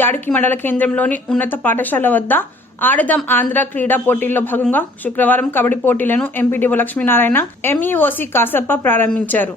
యాడికి మండల కేంద్రంలోని ఉన్నత పాఠశాల వద్ద ఆడదాం ఆంధ్ర క్రీడా పోటీల్లో భాగంగా శుక్రవారం కబడ్డీ పోటీలను ఎంపీడీఓ లక్ష్మీనారాయణ ఎంఈఓసి కాసప్ప ప్రారంభించారు.